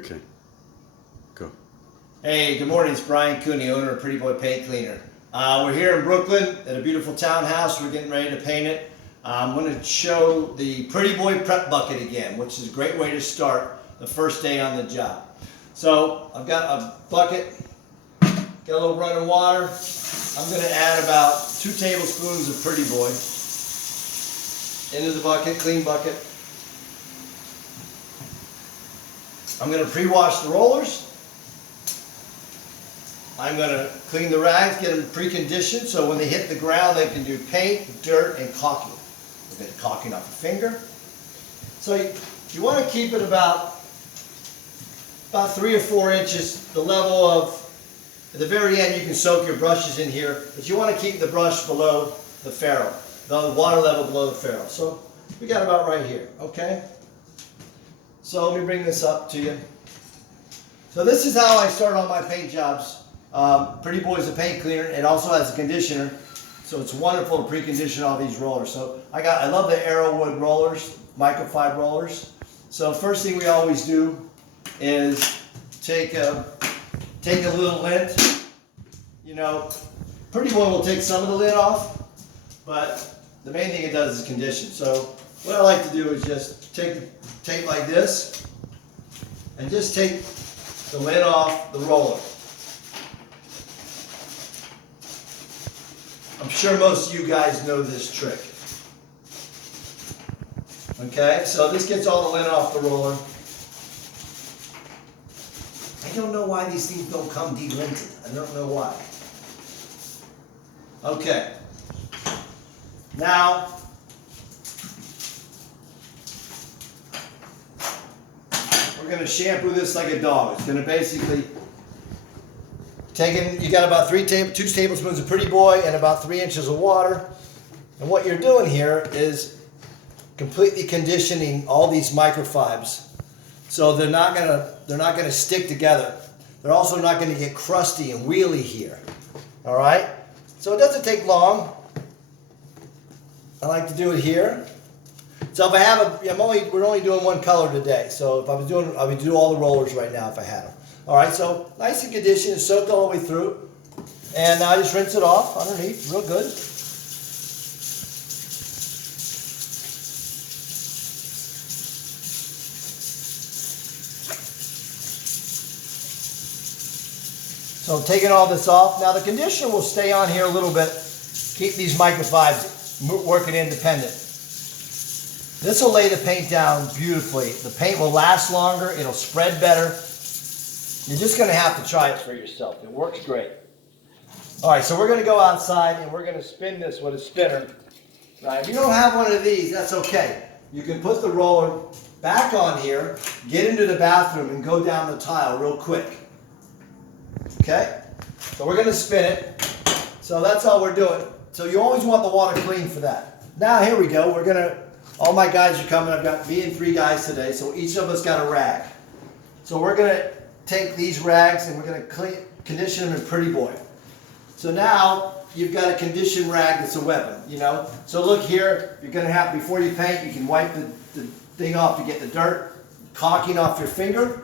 Okay, go. Hey, good morning. It's Brian Cooney, owner of Pretty Boy Paint Cleaner. We're here in Brooklyn at a beautiful townhouse. We're getting ready to paint it. I'm going to show the Pretty Boy Prep Bucket again, which is a great way to start the first day on the job. So I've got a bucket, got a little running water. I'm going to add about 2 tablespoons of Pretty Boy into the bucket, clean bucket. I'm going to pre-wash the rollers. I'm going to clean the rags, get them preconditioned so when they hit the ground they can do paint, dirt, and caulking. We'll get the caulking off the finger. So you want to keep it about 3 or 4 inches, the level of, at the very end you can soak your brushes in here, but you want to keep the brush below the ferrule, the water level below the ferrule. So we got about right here, okay? So let me bring this up to you. So this is how I start all my paint jobs. Pretty Boy is a paint cleaner. It also has a conditioner, so it's wonderful to precondition all these rollers. So I love the Arrowwood rollers, microfiber rollers. So first thing we always do is take a little lint. You know, Pretty Boy will take some of the lint off, but the main thing it does is condition. So what I like to do is just take the tape like this and just take the lint off the roller. I'm sure most of you guys know this trick. Okay, so this gets all the lint off the roller. I don't know why these things don't come delinted. I don't know why. Okay. Now, we're going to shampoo this like a dog. It's going to basically you got about 2 tablespoons of Pretty Boy and about 3 inches of water. And what you're doing here is completely conditioning all these microfibers. So they're not gonna stick together. They're also not gonna get crusty and wheelie here. All right? So it doesn't take long. I like to do it here. So if I have we're only doing one color today. So if I would do all the rollers right now if I had them. All right, so nice and conditioned, it's soaked all the way through. And now I just rinse it off underneath, real good. So taking all this off. Now the conditioner will stay on here a little bit, keep these microfibers working independent. This will lay the paint down beautifully. The paint will last longer, it'll spread better. You're just going to have to try it for yourself. It works great. All right, so we're going to go outside and we're going to spin this with a spinner. Right? If you don't have one of these, that's okay. You can put the roller back on here, get into the bathroom, and go down the tile real quick. Okay? So we're going to spin it. So that's all we're doing. So you always want the water clean for that. Now here we go. All my guys are coming. I've got me and 3 guys today, so each of us got a rag. So we're going to take these rags and we're going to condition them in Pretty Boy. So now you've got a conditioned rag that's a weapon, you know. So look here, you're going to have, before you paint, you can wipe the thing off to get the dirt, caulking off your finger,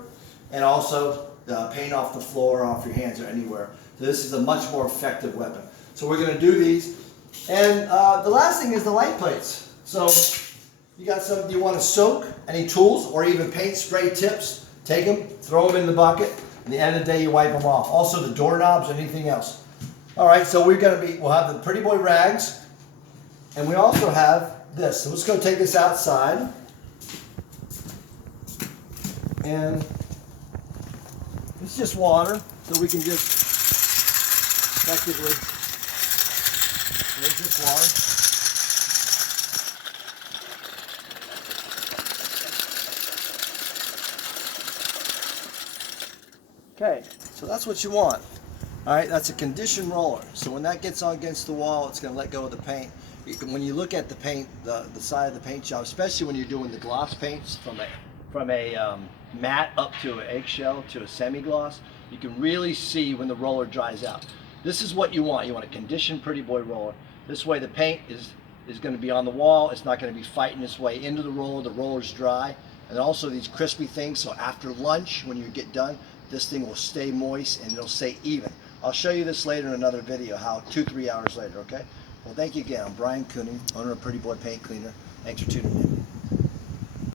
and also paint off the floor, off your hands or anywhere. So this is a much more effective weapon. So we're going to do these. And the last thing is the light plates. So you want to soak any tools or even paint spray tips. Take them, throw them in the bucket, and at the end of the day you wipe them off. Also the doorknobs, anything else. All right, so we'll have the Pretty Boy rags, and we also have this. So let's go take this outside. And it's just water, so we can just effectively rinse this water. Okay, so that's what you want. All right, that's a conditioned roller. So when that gets on against the wall, it's going to let go of the paint. When you look at the paint, the side of the paint job, especially when you're doing the gloss paints from a matte up to an eggshell to a semi-gloss, you can really see when the roller dries out. This is what you want. You want a conditioned Pretty Boy roller. This way the paint is going to be on the wall. It's not going to be fighting its way into the roller. The roller's dry. and also these crispy things, so after lunch when you get done, this thing will stay moist and it'll stay even. I'll show you this later in another video, how 2-3 hours later, okay? Well, thank you again. I'm Brian Cooning, owner of Pretty Boy Paint Cleaner. Thanks for tuning in.